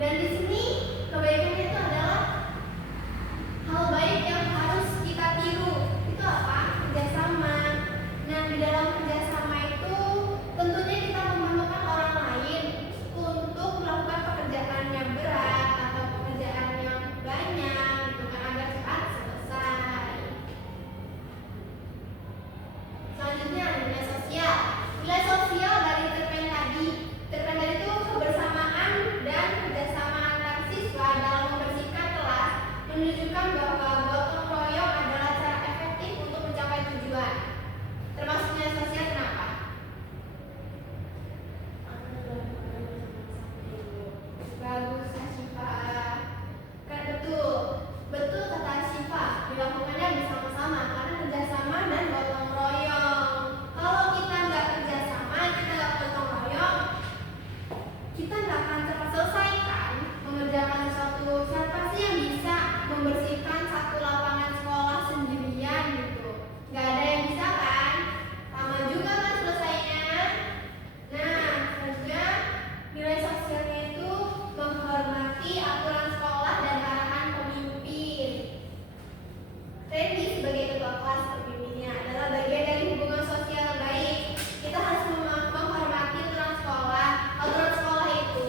Dan di sini kebaikannya itu adalah hal baik yang harus kita tiru. Itu apa? Kerjasama. Nah, di dalam kerjasama itu tentunya kita memerlukan orang lain untuk melakukan pekerjaan yang berat atau pekerjaan yang banyak gitu kan, agar cepat selesai. Selanjutnya nilai sosial. Nilai sosial dari cerpen tadi. Cerpen tadi itu kebersamaan dan kerjasama antar siswa dalam membersihkan kelas menunjukkan bahwa gotong royong adalah cara efektif untuk mencapai tujuan. Termasuk nilai sosial kenapa? Bagus, Syifa. Kan betul. Betul kata Syifa. Dilakukannya bersama-sama karena kerjasama dan gotong royong. Kalau kita nggak kerjasama, kita nggak gotong royong, kita nggak akan cepat selesai kan mengerjakan sesuatu. Siapa sih yang bisa membersihkan satu lapangan sekolah sendirian gitu? Nggak ada yang bisa kan? Lama juga kan selesainya. Nah, selanjutnya nilai sosialnya itu menghormati aturan sekolah dan arahan pemimpin. Randy sebagai ketua kelas pemimpinnya adalah bagian dari hubungan sosial baik. Kita harus menghormati aturan sekolah. Aturan sekolah itu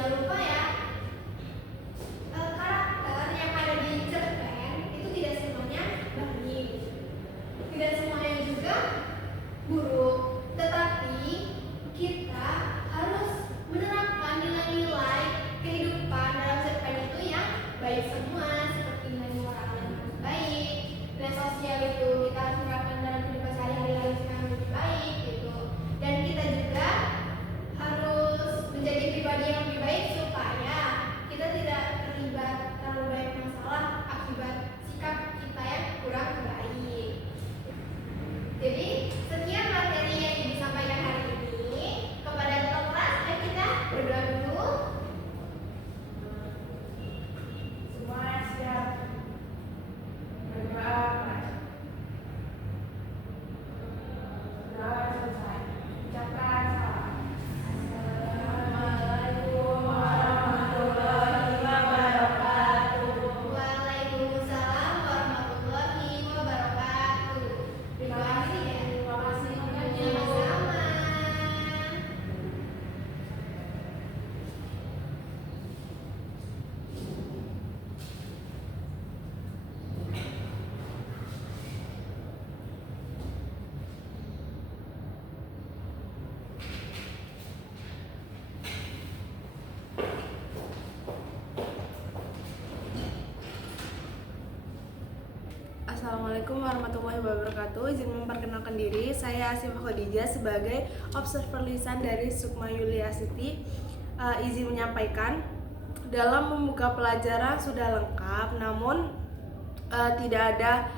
jangan lupa ya, karakter yang ada di cerpen itu tidak semuanya baik, tidak semuanya juga buruk, tetapi kita harus menerapkan nilai-nilai kehidupan dalam cerpen itu yang baik semua, seperti nilai moral yang harus baik, nilai sosial itu kita harus menerapkan dalam kehidupan sehari-hari lalu yang lebih baik gitu. Dan kita juga harus menjadi pribadi yang lebih baik supaya kita tidak terlibat terlalu banyak masalah akibat sikap kita yang kurang baik. Jadi sekian materi yang disampaikan hari ini. Kepada ketua kelas, ayo kita berdoa dulu. Semua siap berdoa. Doa selesai. Ucapkan salam. Assalamualaikum warahmatullahi wabarakatuh. Waalaikumsalam warahmatullahi wabarakatuh. Terima kasih ya. Terima kasih. Sama-sama. Assalamualaikum warahmatullahi wabarakatuh. Izin memperkenalkan diri, saya Asifah Khadijah sebagai observer lisan dari Sukma Yuliasiti. Izin menyampaikan, dalam membuka pelajaran sudah lengkap, namun tidak ada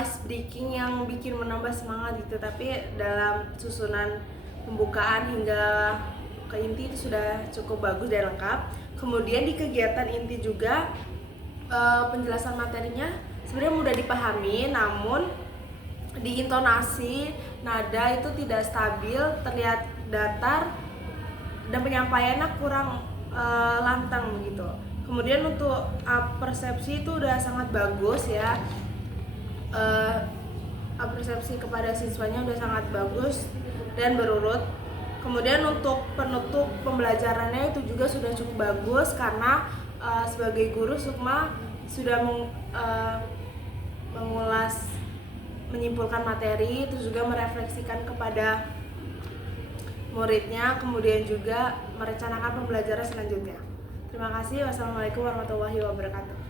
ice breaking yang bikin menambah semangat gitu. Tapi dalam susunan pembukaan hingga ke inti itu sudah cukup bagus dan lengkap. Kemudian di kegiatan inti juga penjelasan materinya sebenarnya mudah dipahami, namun di intonasi nada itu tidak stabil, terlihat datar dan penyampaiannya kurang lantang begitu. Kemudian untuk persepsi itu udah sangat bagus ya, persepsi kepada siswanya udah sangat bagus dan berurut. Kemudian untuk penutup pembelajarannya itu juga sudah cukup bagus karena sebagai guru Sukma sudah mengulas, menyimpulkan materi, terus juga merefleksikan kepada muridnya, kemudian juga merencanakan pembelajaran selanjutnya. Terima kasih. Wassalamualaikum warahmatullahi wabarakatuh.